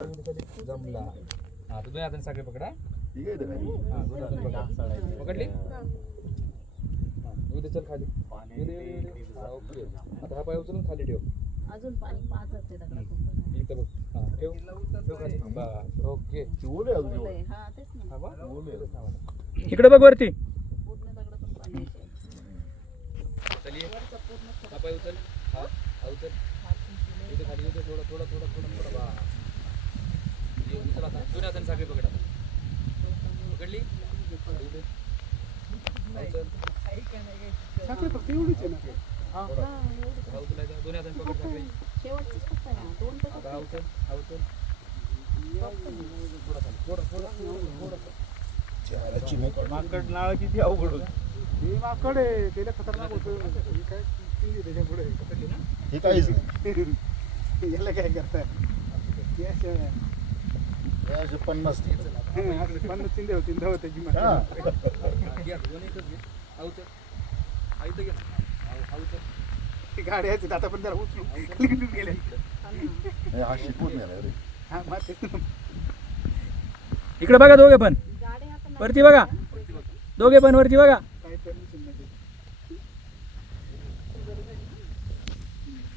जमला. हा दोन्ही हाताने साखळी पकडा. ठीक आहे हा दोन्ही हाताने पकडा. पकडली. उद्या चल खाली. ओके. आता हा पाय उचलून खाली ठेव. अजून पाणी पाजत आहे दगडातून. इथं बघ. हा ठेव. ठेव खाली. बस. ओके. ओले अजून ओलंय. हा तेच ना. थांबा. इकडे बघ वरती. पूर्ण दगडातून पाणी येतंय. चलिए. वरचं पूर्ण हा पाय उचल. हा उचल. इथे खाली इथे थोडं थोडं थोडं थोडं थोडं बा. उचल आता. दोन्ही हाताने साखळी पकडा. पकडली. उचल. साखळी फक्त एवढीच आहे ना. हा उचलायचा. दोन्ही हाताने पकड साखळी. शेवटचंच फक्त आहे ना. दोन तर आता हा उचल. हा उचल. थोडं माकड नाळ किती अवघड होत. हे माकड आहे त्याला खतरनाक होतं. हे काय चिंधी त्याच्या पुढे हे काहीच नाही. याला काय करताय हे अशा हे असे 50 ते. पन्नास चिंधे होती त्याची हा. गाड्या आहेत आता पण त्याला उचलून लिखून गेले. हे हा शिकून गेला रे. हा मग ते इकडे बघा दोघे पण. गाड्या आता वरती बघा. दोघे पण वरती बघा.